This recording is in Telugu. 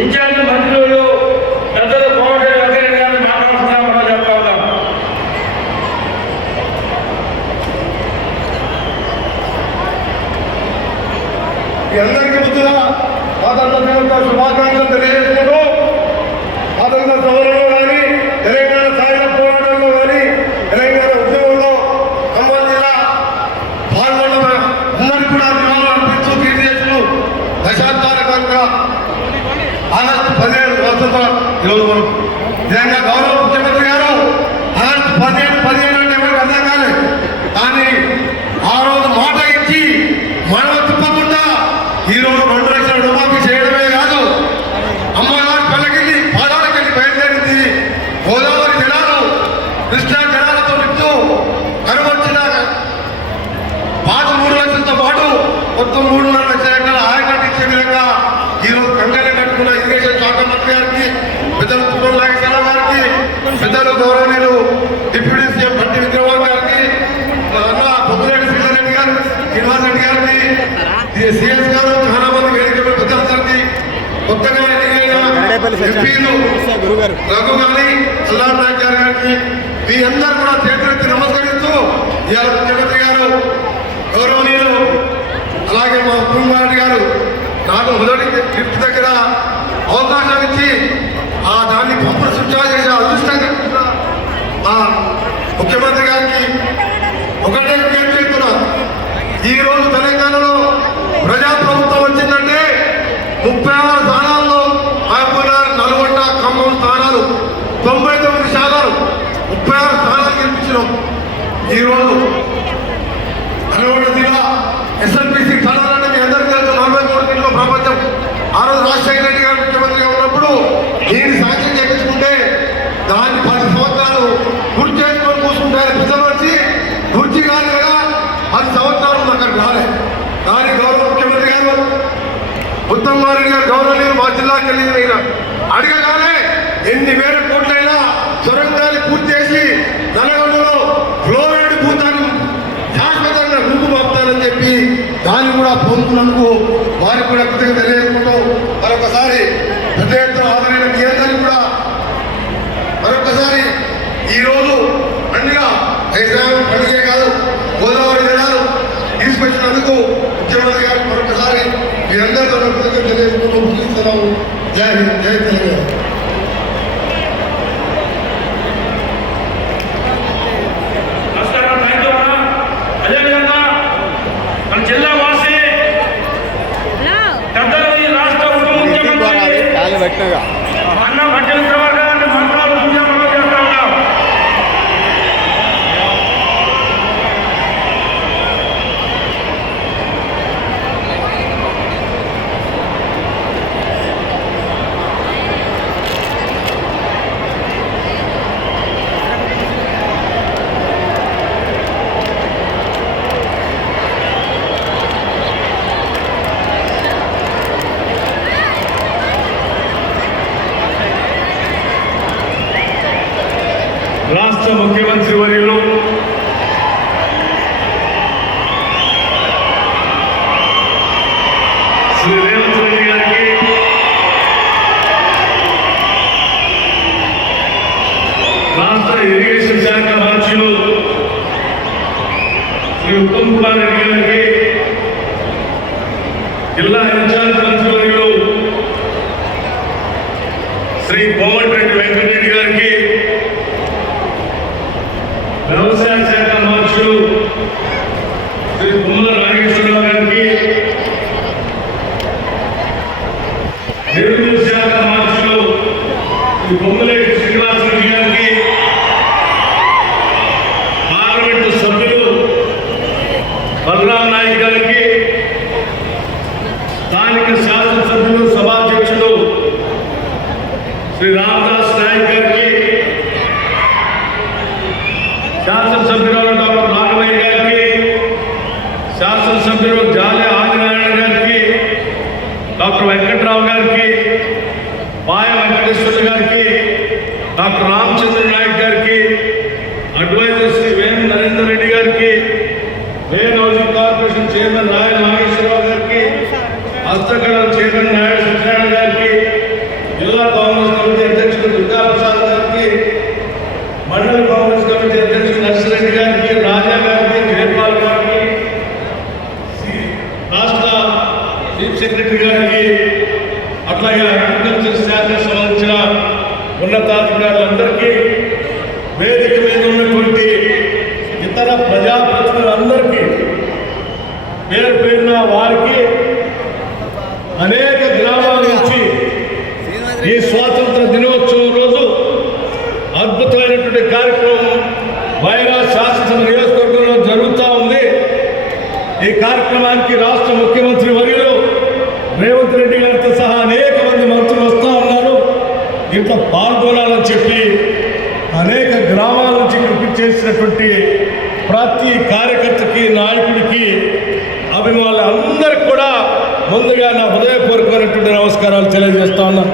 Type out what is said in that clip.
ఇన్ఛార్జ్ మంత్రులు పెద్దలు కోమటిరెడ్డి వెంకటరెడ్డి గారిని మాట్లాడుతున్నామని చెప్తా ఉన్నాం. అందరికీ ముందుగా స్వాతంత్ర దినోత్సవ శుభాకాంక్షలు తెలియజేసుకుంటూ స్వాతంత్ర సమరంలో కానీ తెలంగాణ సాయుధ పోరాటంలో కానీ తెలంగాణ ఉద్యమంలో ఖమ్మం జిల్లా పాల్గొన్న అందరికీ కూడా అభిమానులు అనిపిస్తూ కీర్తిచేస్తూ దశాబ్దాలుగా ఆగస్టు 17 స్వతంత్ర ఈరోజు మనం నిజంగా గౌరవ ముఖ్యమంత్రి గారు ఆగస్టు 17 అంటే ఎవరికి అర్థం కాలేదు. కానీ ఆ రోజు మాట ఇచ్చి మనం తిప్పకుండా ఈరోజు 2 లక్షల రుణమాఫీ చేయడమే కాదు, అమ్మగారు పల్లకెళ్ళి పాదాలకెళ్ళి బయలుదేరింది. గోదావరి జలాలు కృష్ణా జలాలతో నింపుతూ కరువచ్చిన పాత 3 లక్షలతో పాటు మొత్తం 3.5 లక్షల ఎకరాల ఆయకట్టు ఇచ్చే విధంగా ఈరోజు కంగానే కట్టుకున్న ఇరిగేషన్ శాఖ మంత్రి గారికి, పెద్దలు తుమ్మల నాగేశ్వరరావు గారికి, పెద్దలు గౌరవనీయులు డిప్యూటీ సీఎం భట్టి విక్రమార్క గారికి, అన్న పొద్దురెడ్డి శ్రీధర్రెడ్డి గారు, శ్రీనివాస్ రెడ్డి గారికి, సిఎస్ గారు, చాలా మంది వేదికపై పెద్దలందరికీ, కొత్తగా ఎన్నికైన ఎంపీలు రఘు గారి, సల్లార్ నాయక్ గారికి మీ అందరూ కూడా చేతులెత్తి నమస్కరిస్తూ ఇవాళ ముఖ్యమంత్రి గారు గౌరవనీయులు అలాగే మా ఉత్తమ్ గారు నాకు మొదటి గిఫ్ట్ దగ్గర అవకాశం ఇచ్చి ఆ దాన్ని పంపుడు సృష్టి చేసే అదృష్టంగా మా ముఖ్యమంత్రి గారికి ఒకటే విజ్ఞప్తి చేస్తున్నారు. ఈరోజు తెలంగాణలో ప్రజాప్రభుత్వం వచ్చిందంటే 36 స్థానాల్లో మహబూబ్నగర్, నల్గొండ, ఖమ్మం స్థానాలు 99 శాతాలు 36 స్థానాలు గెలిపించినాం. ఈరోజు నల్గొండ జిల్లా ఎస్ఎల్పిసి స్థానాలని మీ అందరికీ తెలుసు. 43 ప్రపంచం ఆ రోజు రాజశేఖర రెడ్డి గారు ముఖ్యమంత్రిగా ఉన్నప్పుడు దీన్ని సాంక్షన్ చేయించుకుంటే దాన్ని 10 సంవత్సరాలు గుర్తు చేసుకొని కూర్చుంటారు. పిచ్చమర్చి గుర్చి కాదు కదా, 10 సంవత్సరాలు అక్కడికి రాలేదు. కానీ గౌరవ ముఖ్యమంత్రి గారు ఉత్తమ్ కుమార్ రెడ్డి గారు గౌరవనీయులు మా జిల్లాకి వెళ్ళిన అడగగానే ఎన్ని వేల కోట్లైనా సొరంగాన్ని పూర్తి చేసి నల్గొండలో ఫ్లోరైడ్ భూతాన్ని శాశ్వతంగా రూపుమాపుతానని చెప్పి దాన్ని కూడా పొందుతున్నందుకు వారికి కూడా కృతజ్ఞత తెలియజేసుకుంటూ మరొకసారి పెద్ద ఎత్తున ఆదరణ మీ అందరికీ కూడా మరొకసారి ఈరోజు పండుగ వైశాఖం పండుగే కాదు, గోదావరి జలాలు తీసుకొచ్చినందుకు ముఖ్యమంత్రి గారు మరొకసారి మీరందరితో కృతజ్ఞత తెలియజేసుకుంటూ ముగిస్తున్నాము. జై హింద్, జై తెలంగాణ. జిల్లా వాసి పెద్దలు ఈ రాష్ట్ర ఉప ముఖ్యమంత్రి అన్న భట్టి విక్రమార్క గారిని మంత్రాలు పూజలు చేస్తా ఉన్నాం. రాష్ట్ర ముఖ్యమంత్రి వర్యులు శ్రీ రేవంత్ రెడ్డి గారికి, రాష్ట్ర ఇరిగేషన్ శాఖ మంత్రులు శ్రీ ఉత్తమ్ కుమార్ రెడ్డి గారికి, జిల్లా ఇన్ఛార్జ్ మంత్రి వర్యులు శ్రీ కోమటిరెడ్డి వెంకటరెడ్డి గారికి, వ్యవసాయ శాఖ మంత్రులు శ్రీ తుమ్మల నాగేశ్వరరావు గారికి, రెవెన్యూ శాఖ మంత్రులు శ్రీ బొమ్మలేటి శ్రీనివాస్ రెడ్డి గారికి, పార్లమెంటు సభ్యులు బలరాం నాయక్ గారికి, స్థానిక శాసనసభ్యులు సభాధ్యక్షులు శ్రీ రామదాస్ నాయక్ గారికి, శాసనసభ్యురాలు డాక్టర్ నాగమయ్య గారికి, శాసనసభ్యులు జాలే ఆదినారాయణ గారికి, డాక్టర్ వెంకట్రావు గారికి, పాయ వెంకటేశ్వర గారికి, డాక్టర్ రామచంద్ర నాయక్ గారికి, అడ్వైజర్ శ్రీ వేణు నరేందర్ రెడ్డి గారికి, వేణు హౌసింగ్ కార్పొరేషన్ చైర్మన్ నాయ నాగేశ్వరరావు గారికి, హస్తకళ చైర్మన్ నాయ సత్యనారాయణ గారికి, జిల్లా కాంగ్రెస్ కమిటీ అధ్యక్షుడు దుర్గాప్రసాద్ గారికి, మండల కాంగ్రెస్ కమిటీ అధ్యక్షుడు నర్సిరెడ్డి గారికి, రాజా గారికి, జయపాల్ గారికి, రాష్ట్ర చీఫ్ సెక్రటరీ గారికి, అట్లాగే అగ్రికల్చర్ శాఖకు సంబంధించిన ఉన్నతాధికారులందరికీ, వేదిక మీద ఉన్నటువంటి ఇతర ప్రజాప్రతినిధులందరికీ పేరు పేరున వారికి అనేక గ్రామాల నుంచి ఈ స్వాతంత్ర దినోత్సవం రోజు అద్భుతమైనటువంటి కార్యక్రమం వైరా శాసనసభ నియోజకవర్గంలో జరుగుతూ ఉంది. ఈ కార్యక్రమానికి రాష్ట్ర ముఖ్యమంత్రి వర్యులు రేవంత్ రెడ్డి గారితో సహా అనేక మంది మంత్రులు వస్తూ ఉన్నారు. దీంట్లో పాల్గొనాలని చెప్పి అనేక గ్రామాల నుంచి ఇక్కడికి చేసినటువంటి ప్రతి కార్యకర్తకి, నాయకుడికి, అభిమానులు అందరికి కూడా ముందుగా నా హృదయపూర్వకమైనటువంటి నమస్కారాలు తెలియజేస్తా ఉన్నాను.